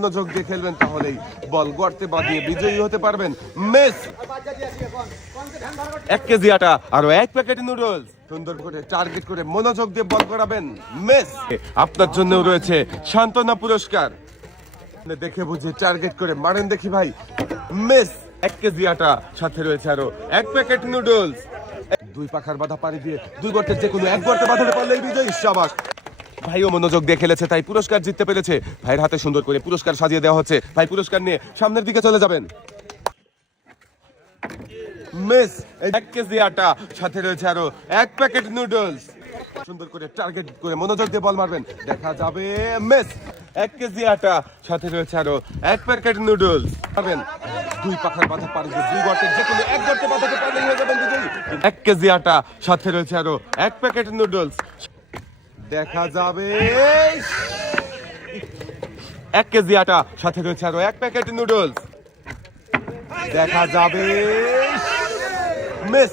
মনোযোগ দিয়ে খেলবেন, তাহলেই বল গর্তে বাঁধিয়ে বিজয়ী হতে পারবেন। মিস 1 কেজি আটা আরো 1 প্যাকেট নুডলস সুন্দর করে টার্গেট করে মনোযোগ দিয়ে বল করাবেন। মিস। আপনার জন্য রয়েছে সান্ত্বনা পুরস্কার, দেখে বুঝে টার্গেট করে মারেন দেখি ভাই। মিস। 1 কেজি আটা সাথে রয়েছে আরো 1 প্যাকেট নুডলস। 2 পাখার বাধা পানি দিয়ে 2 গর্তের যে কোনো 1 গর্তে বাঁধাতে পারলেই বিজয়ী। শাবাশ। ভাইও মনোযোগ দিয়ে খেলেছে, তাই পুরস্কার জিততে পেরেছে। ভাইয়ের হাতে সুন্দর করে পুরস্কার সাজিয়ে দেওয়া হচ্ছে। ভাই পুরস্কার নিয়ে সামনের দিকে চলে যাবেন। মিস। 1 কেজি আটা সাথে রয়েছে আরো 1 প্যাকেট নুডলস সুন্দর করে টার্গেট করে মনোযোগ দিয়ে বল মারবেন, দেখা যাবে। মিস। 1 কেজি আটা সাথে রয়েছে আরো 1 প্যাকেট নুডলস পাবেন। 2 পাখার বাধা পানি দিয়ে 2 গর্তের যে কোনো 1 গর্তে বাঁধাতে পারলেই হয়ে যাবেন বিজয়ী। 1 কেজি আটা সাথে রয়েছে আরো 1 প্যাকেট নুডলস, দেখা যাবে। 1 কেজি আটা সাথে রয়েছে আরো 1 প্যাকেট নুডলস, দেখা যাবে। মিস।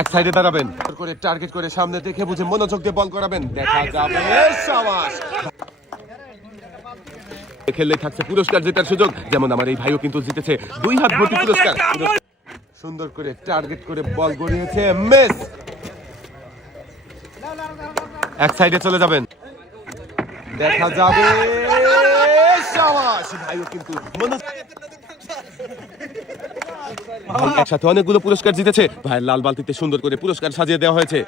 এক সাইডে দাঁড়াবেন, করে টার্গেট করে সামনে দেখে বুঝে মনোযোগ দিয়ে বল করাবেন, দেখা যাবে। শাবাশ। খেললেই থাকছে পুরস্কার জেতার সুযোগ, যেমন আমার এই ভাইও কিন্তু জিতেছে 2 হাত ভর্তি পুরস্কার। সুন্দর করে টার্গেট করে বল গড়িয়েছে। মিস। এক সাইডে চলে যাবেন, দেখা যাবে। শাবাশ। ভাইও কিন্তু একসাথে অনেকগুলো পুরস্কার জিতেছে। ভাইয়ের লাল বালতিতে সুন্দর করে পুরস্কার সাজিয়ে দেওয়া হয়েছে।